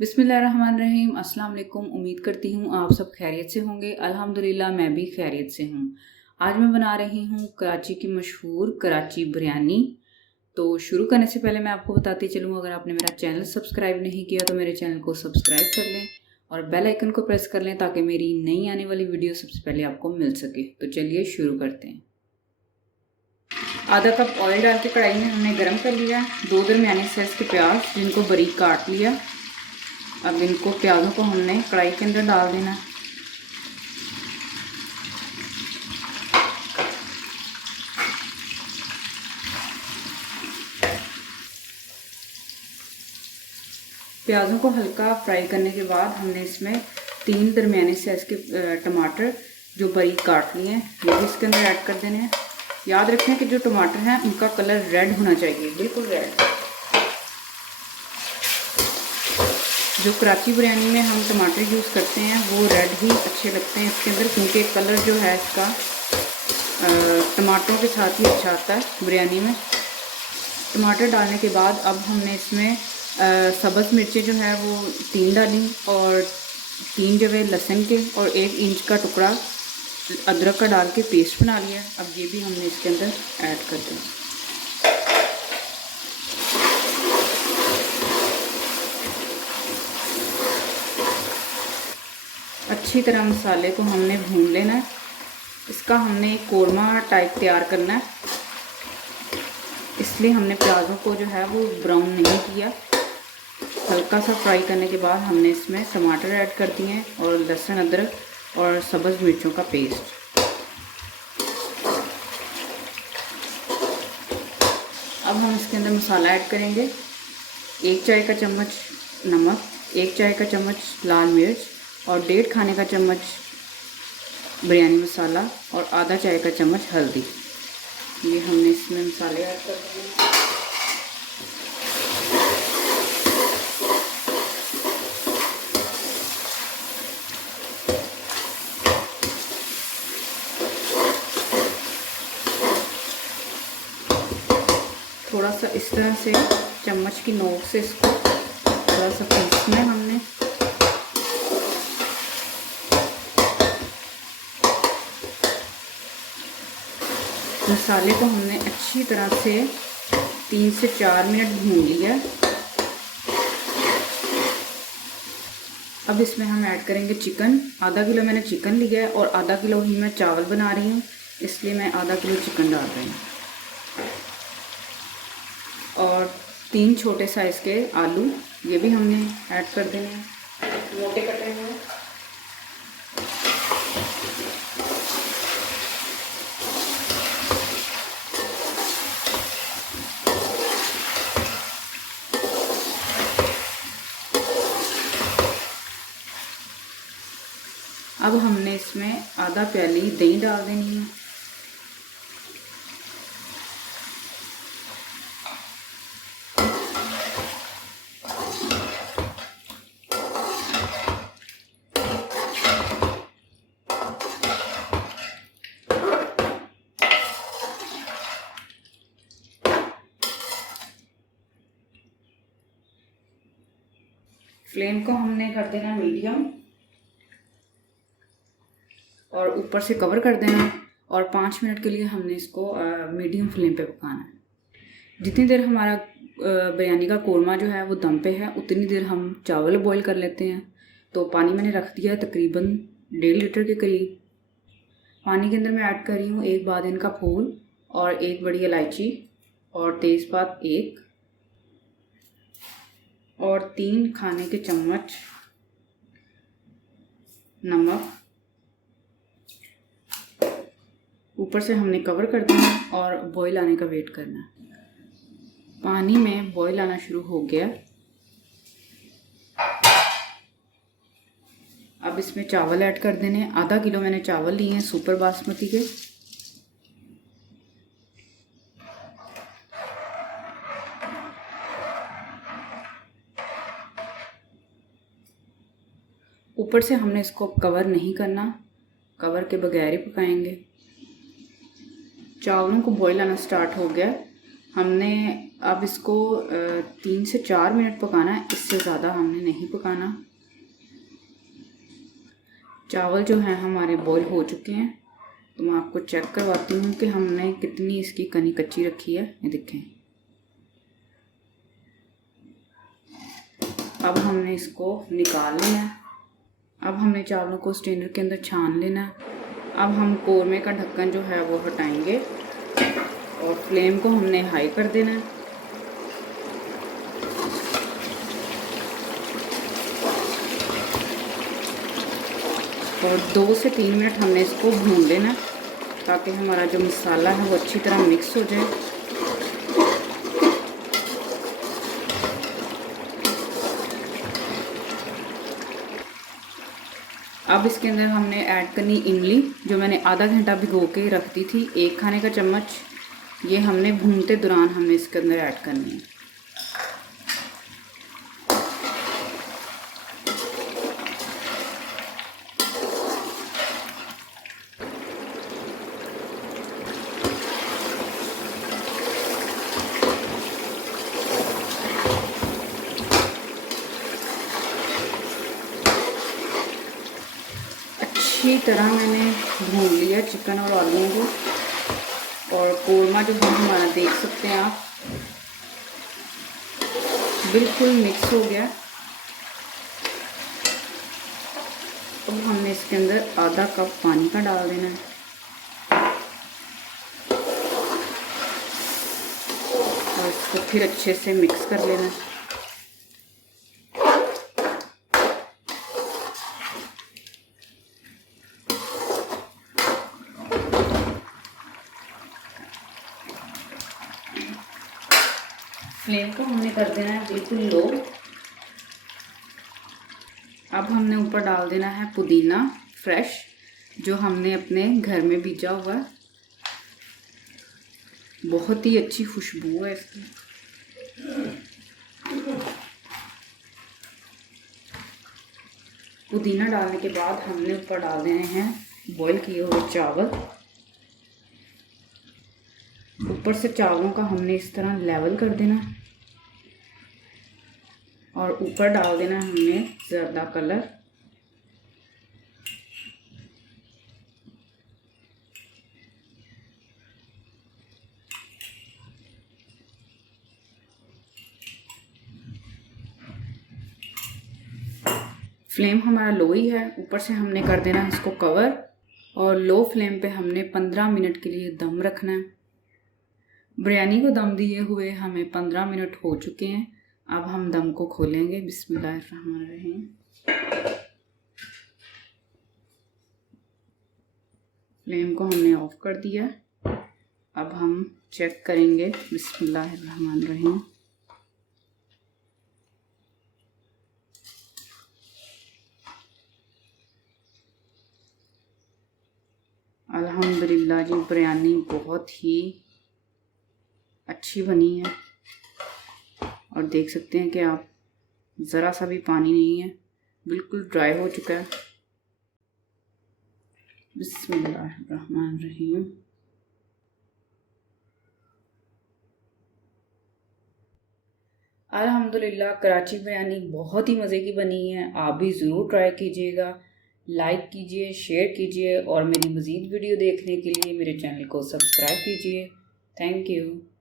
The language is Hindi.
बिस्मिल्लाहिर्रहमानिर्रहीम। अस्सलाम वालेकुम। उम्मीद करती हूँ आप सब खैरियत से होंगे। अल्हम्दुलिल्लाह मैं भी खैरियत से हूँ। आज मैं बना रही हूँ कराची की मशहूर कराची बिरयानी। तो शुरू करने से पहले मैं आपको बताती चलूँ, अगर आपने मेरा चैनल सब्सक्राइब नहीं किया तो मेरे चैनल को सब्सक्राइब कर लें और बेल आइकन को प्रेस कर लें ताकि मेरी नई आने वाली वीडियो सबसे पहले आपको मिल सके। तो चलिए शुरू करते हैं। आधा कप ऑयल डाल के कढ़ाई में हमने गर्म कर लिया। 2 दरमियाने साइज़ के प्याज जिनको बारीक काट लिया। अब इनको प्याज़ों को हमने कढ़ाई के अंदर डाल देना। प्याज़ों को हल्का फ्राई करने के बाद हमने इसमें 3 दरमियाने साइज़ के टमाटर जो बारीक काट लिए हैं ये भी इसके अंदर ऐड कर देने हैं। याद रखें कि जो टमाटर हैं उनका कलर रेड होना चाहिए, बिल्कुल रेड। जो कराची बिरयानी में हम टमाटर यूज़ करते हैं वो रेड ही अच्छे लगते हैं इसके अंदर, क्योंकि कलर जो है इसका टमाटरों के साथ ही अच्छा आता है बिरयानी में। टमाटर डालने के बाद अब हमने इसमें सब्ज़ मिर्चें जो है वो 3 डाली और 3 जवे लहसुन के और 1 इंच का टुकड़ा अदरक का डाल के पेस्ट बना लिया। अब ये भी हमने इसके अंदर ऐड कर दिया। अच्छी तरह मसाले को हमने भून लेना है। इसका हमने एक कोरमा टाइप तैयार करना है, इसलिए हमने प्याज़ों को जो है वो ब्राउन नहीं किया। हल्का सा फ्राई करने के बाद हमने इसमें टमाटर ऐड कर दिए हैं और लहसुन अदरक और सब्ज़ मिर्चों का पेस्ट। अब हम इसके अंदर मसाला ऐड करेंगे। 1 चाय का चम्मच नमक, 1 चाय का चम्मच लाल मिर्च और 1.5 खाने का चम्मच बिरयानी मसाला और आधा चाय का चम्मच हल्दी। ये हमने इसमें मसाले ऐड कर दिए हैं। थोड़ा सा इस तरह से चम्मच की नोक से इसको थोड़ा सा पीसना है हमने। मसाले को हमने अच्छी तरह से 3 से 4 मिनट भून लिया। अब इसमें हम ऐड करेंगे चिकन। आधा किलो मैंने चिकन लिया है और आधा किलो ही मैं चावल बना रही हूँ, इसलिए मैं आधा किलो चिकन डाल रही हूँ। और 3 छोटे साइज़ के आलू ये भी हमने ऐड कर देने हैं, मोटे कटे हुए। अब हमने इसमें आधा प्याली दही डाल देनी है। फ्लेम को हमने कर देना मीडियम और ऊपर से कवर कर देना और 5 मिनट के लिए हमने इसको मीडियम फ्लेम पे पकाना है। जितनी देर हमारा बिरयानी का कोरमा जो है वो दम पे है उतनी देर हम चावल बॉईल कर लेते हैं। तो पानी मैंने रख दिया है तकरीबन 1.5 लीटर के करीब। पानी के अंदर मैं ऐड कर रही हूँ 1 बादिन का फूल और 1 बड़ी इलायची और तेज़पात 1 और 3 खाने के चम्मच नमक। ऊपर से हमने कवर कर देना और बॉईल आने का वेट करना। पानी में बॉईल आना शुरू हो गया। अब इसमें चावल ऐड कर देने। आधा किलो मैंने चावल लिए हैं सुपर बासमती के। ऊपर से हमने इसको कवर नहीं करना, कवर के बगैर ही पकाएंगे। चावलों को बॉईल आना स्टार्ट हो गया। हमने अब इसको 3 से 4 मिनट पकाना है, इससे ज़्यादा हमने नहीं पकाना। चावल जो हैं हमारे बॉईल हो चुके हैं, तो मैं आपको चेक करवाती हूँ कि हमने कितनी इसकी कनी कच्ची रखी है। ये देखें, अब हमने इसको निकाल लेना है। अब हमने चावलों को स्ट्रेनर के अंदर छान लेना है। अब हम कौरमे का ढक्कन जो है वो हटाएंगे और फ्लेम को हमने हाई कर देना है। और 2 से 3 मिनट हमने इसको भून लेना है, ताकि हमारा जो मसाला है वो अच्छी तरह मिक्स हो जाए। अब इसके अंदर हमने ऐड करनी इमली, जो मैंने आधा घंटा भिगो के रख दी थी, 1 खाने का चम्मच। ये हमने भूनते दौरान हमने इसके अंदर ऐड करनी है। अच्छी तरह मैंने भून लिया चिकन और आलूओं को, और कौरमा जो है हमारा देख सकते हैं आप, बिल्कुल मिक्स हो गया। अब हमने इसके अंदर आधा कप पानी का डाल देना है और इसको फिर अच्छे से मिक्स कर लेना है। फ्लेम को हमने कर देना है बिल्कुल लो। अब हमने ऊपर डाल देना है पुदीना फ्रेश, जो हमने अपने घर में बीजा हुआ है। बहुत ही अच्छी खुशबू है इसकी। पुदीना डालने के बाद हमने ऊपर डाल देने हैं बॉईल किए हुए चावल। ऊपर से चावलों का हमने इस तरह लेवल कर देना और ऊपर डाल देना हमने ज़र्दा कलर। फ्लेम हमारा लो ही है। ऊपर से हमने कर देना है इसको कवर, और लो फ्लेम पे हमने 15 मिनट के लिए दम रखना है। बिरयानी को दम दिए हुए हमें 15 मिनट हो चुके हैं। अब हम दम को खोलेंगे। बिस्मिल्लाहिर्रहमानिर्रहीम। फ्लेम को हमने ऑफ कर दिया। अब हम चेक करेंगे। बिस्मिल्लाहिर्रहमानिर्रहीम। अल्हम्दुलिल्लाह जी, बिरयानी बहुत ही अच्छी बनी है। और देख सकते हैं कि आप, ज़रा सा भी पानी नहीं है, बिल्कुल ड्राई हो चुका है। बिस्मिल्लाहिर्रहमानिर्रहीम। अल्हम्दुलिल्लाह, कराची बिरयानी बहुत ही मज़े की बनी है। आप भी ज़रूर ट्राई कीजिएगा। लाइक कीजिए, शेयर कीजिए, और मेरी मज़ीद वीडियो देखने के लिए मेरे चैनल को सब्सक्राइब कीजिए। Thank you.